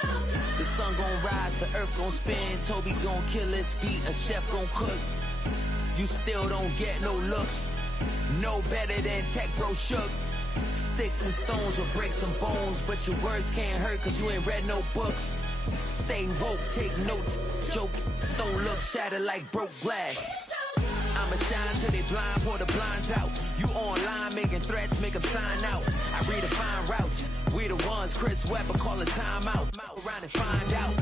The sun gon' rise, the earth gon' spin. Toby gon' kill this beat, a chef gon' cook. You still don't get no looks. No better than Tech Bro Shook. Sticks and stones will break some bones, but your words can't hurt cause you ain't read no books. Stay woke, take notes, joke. Don't look shattered like broke glass. I'ma shine till they blind, pour the blinds out. You online making threats, make them sign out. I redefine routes. We the ones Chris Webber call a timeout. Around and find out.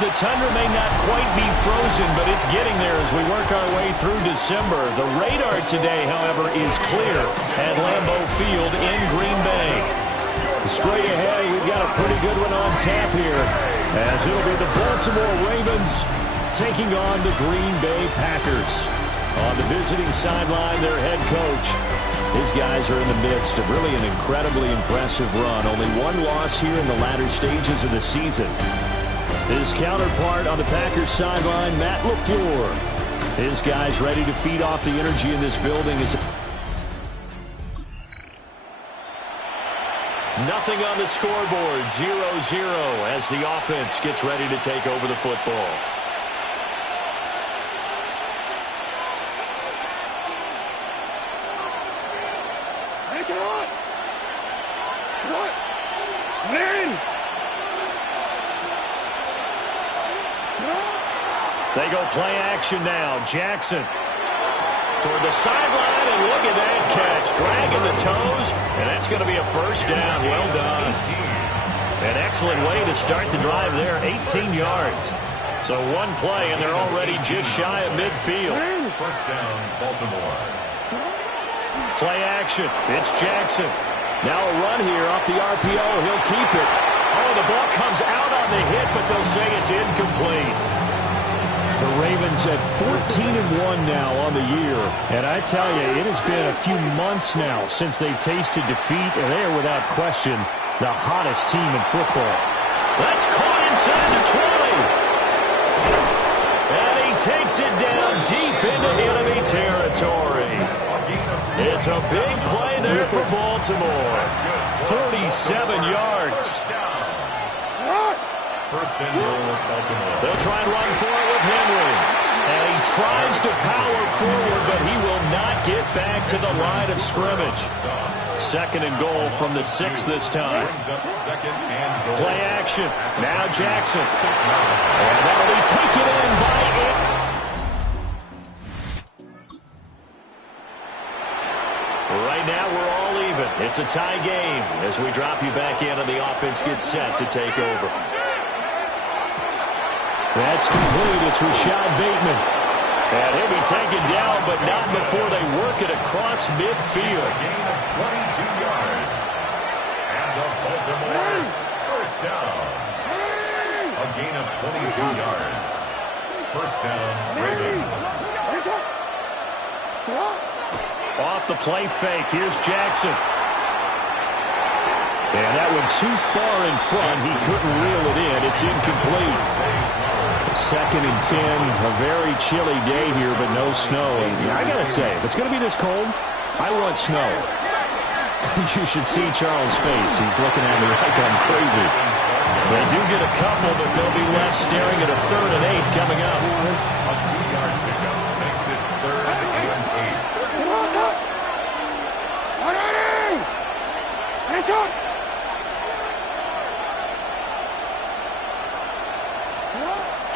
The tundra may not quite be frozen, but it's getting there as we work our way through December. The radar today, however, is clear at Lambeau Field in Green Bay. Straight ahead, we've got a pretty good one on tap here, as it'll be the Baltimore Ravens taking on the Green Bay Packers. On the visiting sideline, their head coach. His guys are in the midst of really an incredibly impressive run. Only one loss here in the latter stages of the season. His counterpart on the Packers sideline, Matt LaFleur. His guys ready to feed off the energy in this building. Nothing on the scoreboard, 0-0 as the offense gets ready to take over the football. They go play action now. Jackson toward the sideline, and look at that catch. Dragging the toes, and that's going to be a first down. Well done. An excellent way to start the drive there, 18 yards. So one play, and they're already just shy of midfield. First down, Baltimore. Play action. It's Jackson. Now a run here off the RPO. He'll keep it. Oh, the ball comes out on the hit, but they'll say it's incomplete. The Ravens at 14-1 now on the year. And I tell you, it has been a few months now since they've tasted defeat, and they are without question the hottest team in football. That's caught inside the 20. And he takes it down deep into enemy territory. It's a big play there for Baltimore. 37 yards. First and goal, Baltimore. They'll try and run for it with Henry. And he tries to power forward, but he will not get back to the line of scrimmage. Second and goal from the 6 this time. Play action. Now Jackson. And that'll be taken in by it. Right now we're all even. It's a tie game as we drop you back in and the offense gets set to take over. That's complete. It's Rashad Bateman. And he'll be taken down, but not before they work it across midfield. A gain of 22 yards. And the Baltimore first down. A gain of 22 yards. First down, Ravens. Off the play fake. Here's Jackson. And that one too far in front. He couldn't reel it in. It's incomplete. Second and 10, a very chilly day here, but no snow. And I got to say, if it's going to be this cold, I want snow. You should see Charles' face. He's looking at me like I'm crazy. They do get a couple, but they'll be left staring at a 3rd and 8 coming up. A 2-yard pickup makes it 3rd and 8.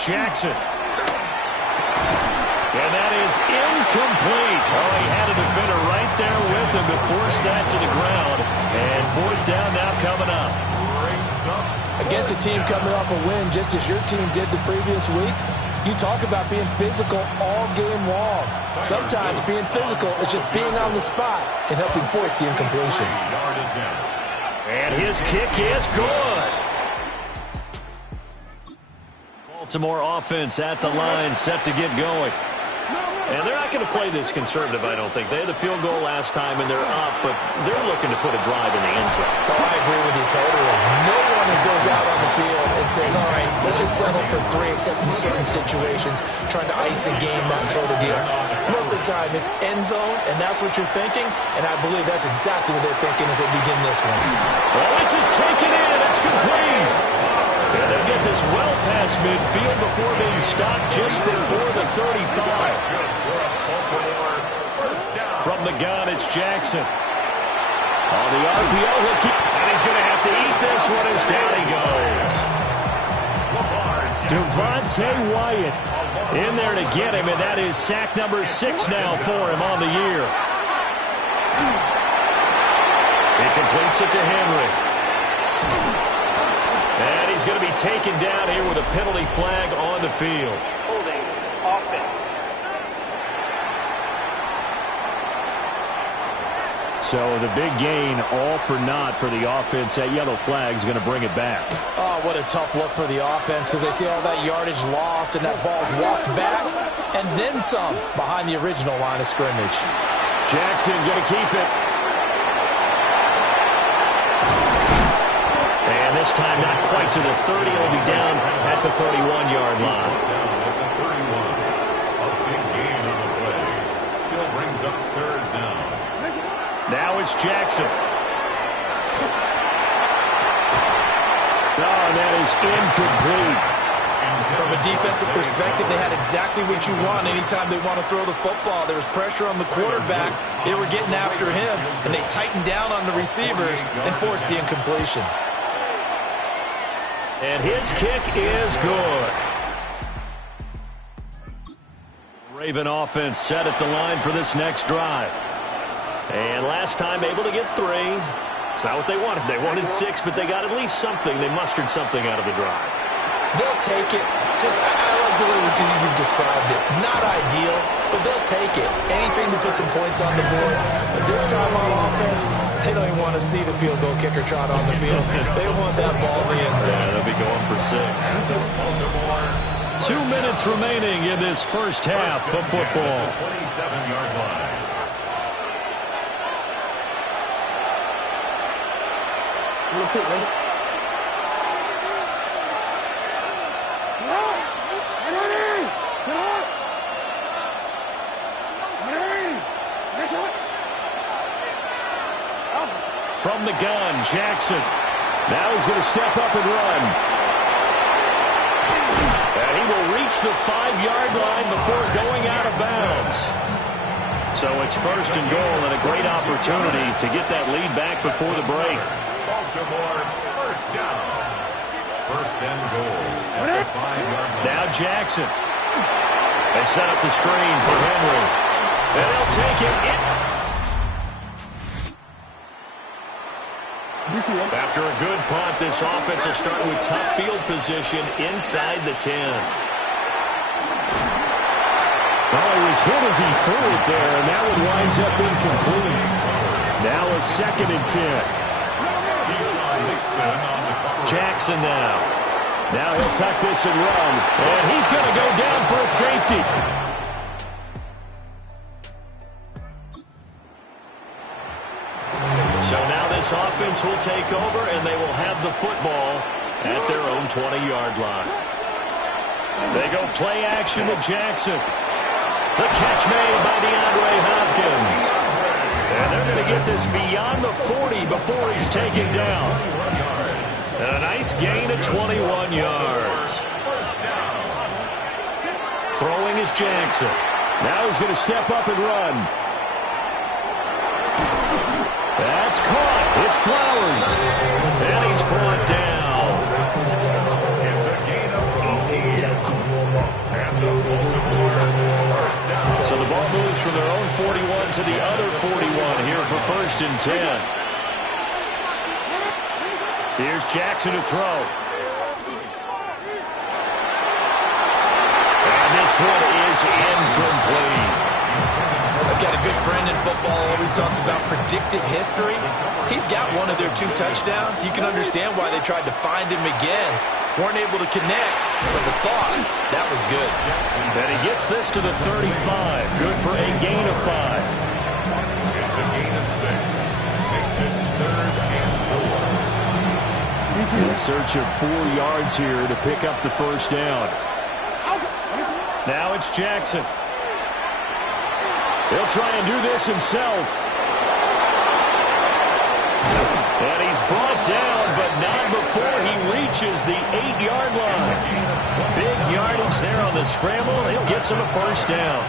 Jackson. And that is incomplete. Oh, he had a defender right there with him to force that to the ground. And 4th down now coming up. Against a team coming off a win just as your team did the previous week, you talk about being physical all game long. Sometimes being physical is just being on the spot and helping force the incompletion. And his kick is good. Baltimore offense at the line, set to get going. And they're not going to play this conservative, I don't think. They had the field goal last time, and they're up, but they're looking to put a drive in the end zone. Oh, I agree with you totally. No one goes out on the field and says, all right, let's just settle for 3, except in certain situations, trying to ice a game, that sort of deal. Most of the time, it's end zone, and that's what you're thinking, and I believe that's exactly what they're thinking as they begin this one. Well, this is taken in. It's complete. And they get this well past midfield before being stopped just before the 35. From the gun, it's Jackson. On the RPO, and he's going to have to eat this one as down he goes. Devontae Wyatt in there to get him, and that is sack number 6 now for him on the year. He completes it to Henry. And he's going to be taken down here with a penalty flag on the field. Holding offense. So the big gain, all for naught for the offense. That yellow flag is going to bring it back. Oh, what a tough look for the offense because they see all that yardage lost and that ball's walked back and then some behind the original line of scrimmage. Jackson going to keep it. And this time not quite to the 30. It'll be down at the 31-yard line. Down at the 31. A big gain on the play. Still brings up 3rd down. Now it's Jackson. Oh, that is incomplete. From a defensive perspective, they had exactly what you want anytime they want to throw the football. There was pressure on the quarterback. They were getting after him, and they tightened down on the receivers and forced the incompletion. And his kick is good. Raven offense set at the line for this next drive. And last time able to get 3. It's not what they wanted. They wanted 6, but they got at least something. They mustered something out of the drive. They'll take it. Just, I like the way you described it. Not ideal, but they'll take it. Anything to put some points on the board. But this time on offense, they don't even want to see the field goal kicker trot on the field. They want that ball in the end zone. Yeah, they'll be going for 6. 2 minutes remaining in this first half of football. 27-yard line. From the gun, Jackson. Now he's going to step up and run. And he will reach the 5-yard line before going out of bounds. So it's 1st and goal and a great opportunity to get that lead back before the break. Baltimore, 1st down. 1st and goal at the 5-yard line. Now Jackson. They set up the screen for Henry. And they'll take it. After a good punt, this offense will start with tough field position inside the 10. Well, he was hit as he threw it there, and that one winds up incomplete. Now a 2nd and 10. Jackson now. Now he'll tuck this and run, and he's going to go down for a safety. So now this offense will take over, and they will have the football at their own 20-yard line. They go play action with Jackson. The catch made by DeAndre Hopkins. And they're going to get this beyond the 40 before he's taken down. And a nice gain of 21 yards. Throwing is Jackson. Now he's going to step up and run. That's caught. It's Flowers. And he's brought down. It's a gain of 18. And the Baltimore 1st down. So the ball moves from their own 41 to the other 41 here for 1st and 10. Here's Jackson to throw. And this one is incomplete. I've got a good friend in football who always talks about predictive history. He's got one of their 2 touchdowns. You can understand why they tried to find him again. Weren't able to connect, but the thought, that was good. And he gets this to the 35. Good for a gain of 5. It's a gain of 6. Makes it 3rd and 4. In search of 4 yards here to pick up the first down. Now it's Jackson. He'll try and do this himself. And he's brought down, but not before he reaches the 8-yard line. Big yardage there on the scramble. He'll get some a first down.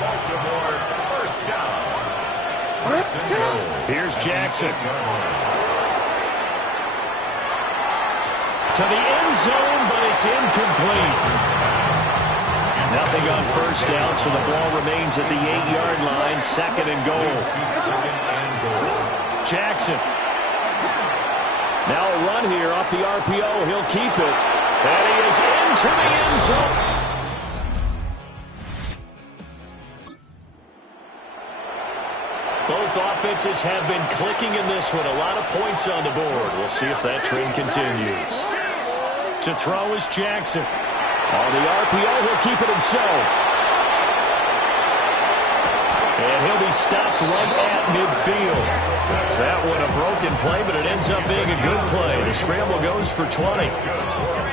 Here's Jackson. To the end zone, but it's incomplete. Nothing on first down, so the ball remains at the 8-yard line. 2nd and goal. Jackson. Now a run here off the RPO. He'll keep it. And he is into the end zone. Both offenses have been clicking in this one. A lot of points on the board. We'll see if that trend continues. To throw is Jackson. On the RPO, he'll keep it himself. And he'll be stopped right at midfield. That one a broken play, but it ends up being a good play. The scramble goes for 20.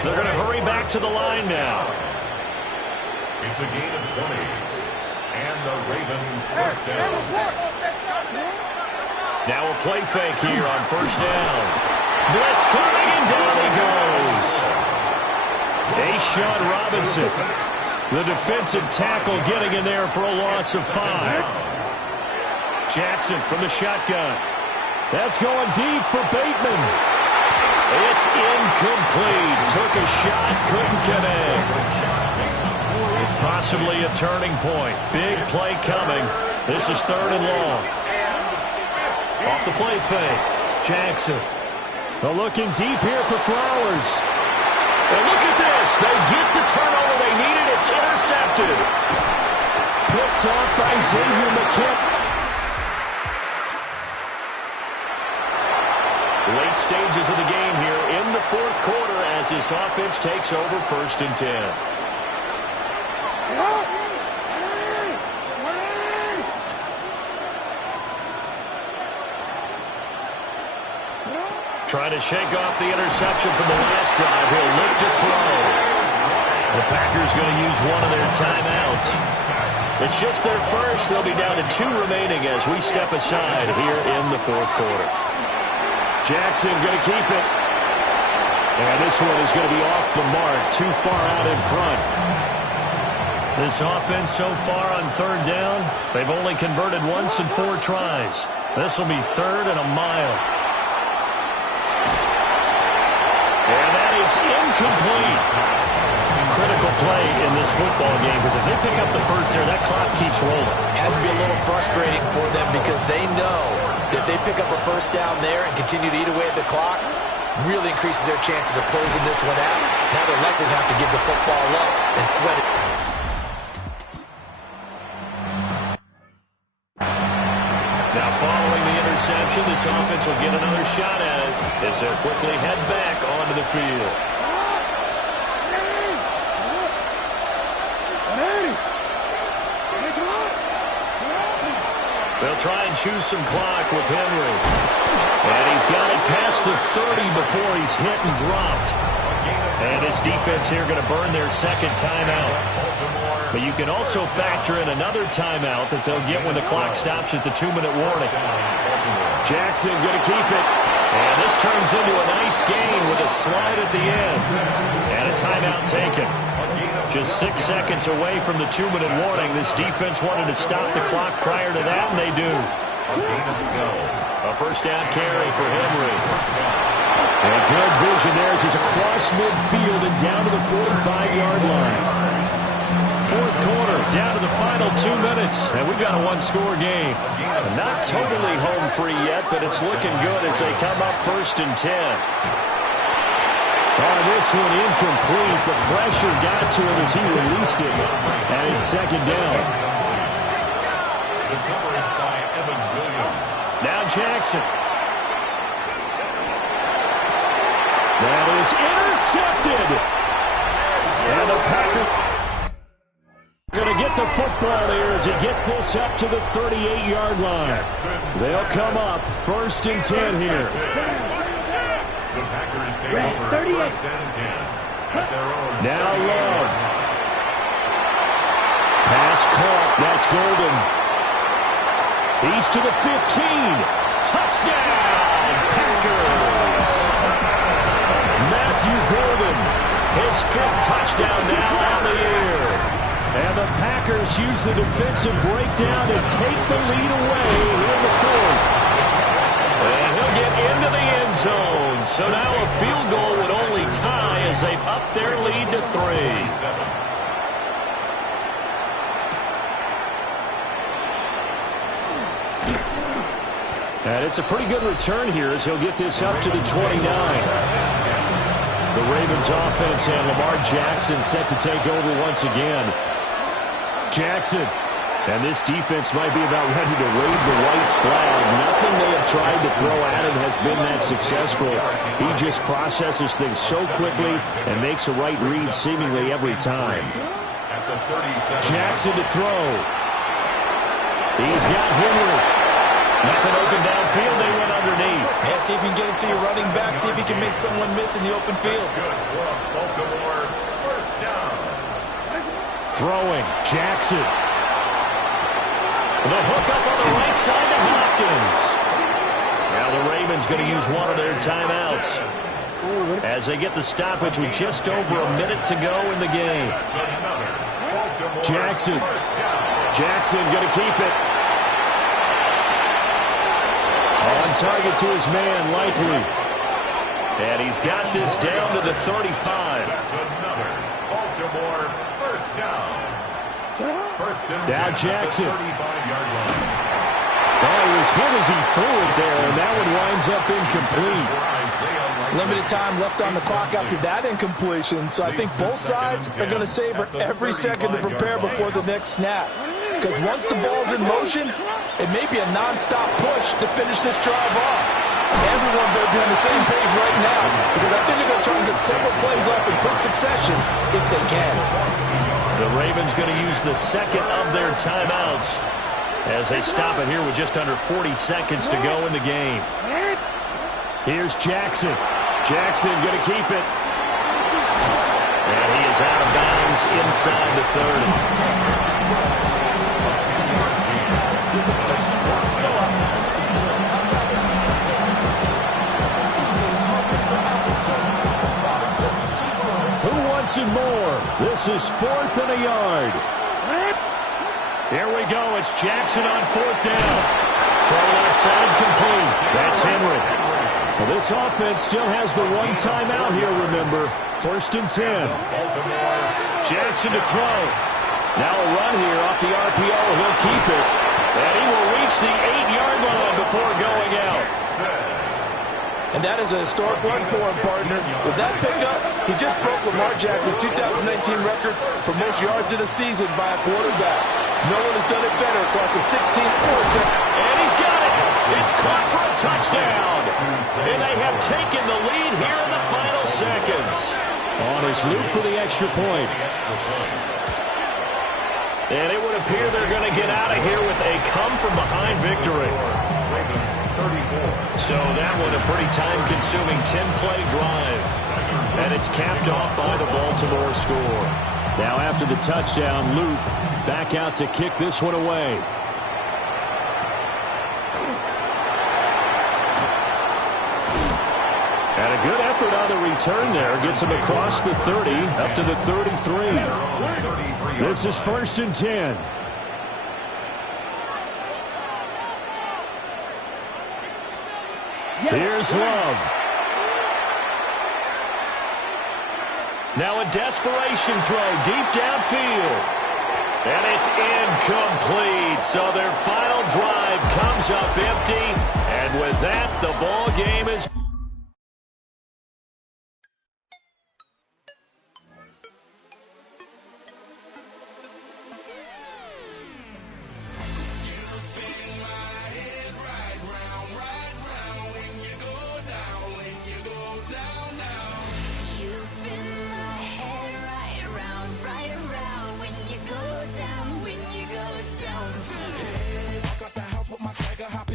They're going to hurry back to the line now. It's a gain of 20. And the Raven first down. Now a play fake here on first down. Blitz coming, and down he goes. A'Shawn Robinson, the defensive tackle, getting in there for a loss of 5. Jackson from the shotgun. That's going deep for Bateman. It's incomplete. Took a shot, couldn't connect. Possibly a turning point. Big play coming. This is 3rd and long. Off the play fake. Jackson. Looking deep here for Flowers. And look at this. They get the turnover they needed. It's intercepted. Picked off by Xavier McKinney. Late stages of the game here in the 4th quarter as this offense takes over 1st and 10. Trying to shake off the interception from the last drive. He'll look to throw. The Packers going to use one of their timeouts. It's just their first. They'll be down to 2 remaining as we step aside here in the 4th quarter. Jackson going to keep it. And this one is going to be off the mark. Too far out in front. This offense so far on 3rd down, they've only converted once in 4 tries. This will be 3rd and a mile. And that is incomplete. Critical play in this football game because if they pick up the first there, that clock keeps rolling. Has to be a little frustrating for them because they know that they pick up a first down there and continue to eat away at the clock, really increases their chances of closing this one out. Now they're likely to have to give the football up and sweat it. Now following the interception, this offense will get another shot at it as they'll quickly head back onto the field. They'll try and choose some clock with Henry. And he's got it past the 30 before he's hit and dropped. And his defense here going to burn their 2nd timeout. But you can also factor in another timeout that they'll get when the clock stops at the 2-minute warning. Jackson going to keep it. And this turns into a nice gain with a slide at the end. And a timeout taken. Just 6 seconds away from the 2-minute warning. This defense wanted to stop the clock prior to that, and they do. A first down carry for Henry. And good vision there as he's across midfield and down to the 45-yard line. 4th quarter, down to the final 2 minutes, and we've got a 1-score game. Not totally home free yet, but it's looking good as they come up 1st and 10. Oh, this one incomplete. The pressure got to him as he released it. And it's 2nd down. The coverage by Evan Williams. Now Jackson. That is intercepted. And the Packers going to get the football here as he gets this up to the 38-yard line. They'll come up 1st and 10 here. The Packers take over 1st and 10 at their own. Now Love. Pass caught. That's Golden. He's to the 15. Touchdown, Packers. Matthew Golden, his 5th touchdown now on the year. And the Packers use the defensive breakdown to take the lead away in the 4th. And he'll get into the end zone. So now a field goal would only tie as they've upped their lead to 3. And it's a pretty good return here as he'll get this up to the 29. The Ravens offense and Lamar Jackson set to take over once again. Jackson. And this defense might be about ready to wave the white flag. Nothing they have tried to throw at him has been that successful. He just processes things so quickly and makes a right read seemingly every time. Jackson to throw. He's got Henry. Nothing open downfield. They went underneath. Yeah, see if you can get it to your running back. See if you can make someone miss in the open field. Baltimore, 1st down. Throwing. Jackson. The hook up on the right side to Hopkins. Now the Ravens going to use one of their timeouts as they get the stoppage with just over a minute to go in the game. Jackson. Jackson going to keep it. On target to his man, Likely. And he's got this down to the 35. That's another Baltimore 1st down. 1st and 10 now Jackson. 35-yard line. Oh, he was hit as he threw it there, and that one winds up incomplete. Limited time left on the clock after that incompletion, so I think both sides are going to savor every second to prepare before the next snap. Because once the ball's in motion, it may be a non-stop push to finish this drive off. Everyone better be on the same page right now, because I think they're going to try and get several plays off in quick succession if they can. The Ravens going to use the 2nd of their timeouts as they stop it here with just under 40 seconds to go in the game. Here's Jackson. Jackson going to keep it. And he is out of bounds inside the 30. Who wants it more? This is 4th and a yard. Here we go. It's Jackson on 4th down. Throw left side complete. That's Henry. Well, this offense still has the one timeout here, remember. 1st and 10. Jackson to throw. Now a run here off the RPO. He'll keep it. And he will reach the 8-yard line before going out. And that is a historic run for him, partner. With that pickup, he just broke Lamar Jackson's 2019 record for most yards in a season by a quarterback. No one has done it better across the 16 or 7. And he's got it. It's caught for a touchdown. And they have taken the lead here in the final seconds. On his loop for the extra point. And it would appear they're going to get out of here with a come-from-behind victory. So that one a pretty time-consuming 10-play drive. And it's capped off by the Baltimore score. Now after the touchdown, Luke back out to kick this one away. And a good effort on the return there. Gets him across the 30, up to the 33. This is 1st and 10. Here's Love. Now a desperation throw deep downfield. And it's incomplete. So their final drive comes up empty. And with that, the ball game is...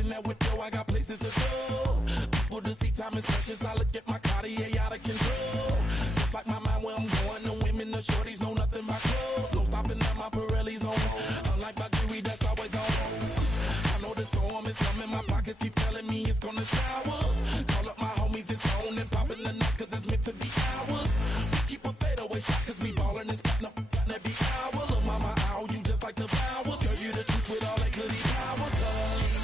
in that whip, yo, I got places to go. People to see, time is precious. I look at my Cartier out of control. Just like my mind where I'm going, the women, the shorties know nothing but clothes. No stopping at my Pirelli's on. Unlike my jewelry, that's always on. I know the storm is coming, my pockets keep telling me it's gonna shower. Call up my homies, it's on and popping the night, cause it's meant to be ours. We keep a fadeaway shot, cause we ballin' and spittin' up every hour. Look, mama, ow, you just like the flowers. Girl, you the truth with all that goody power, cause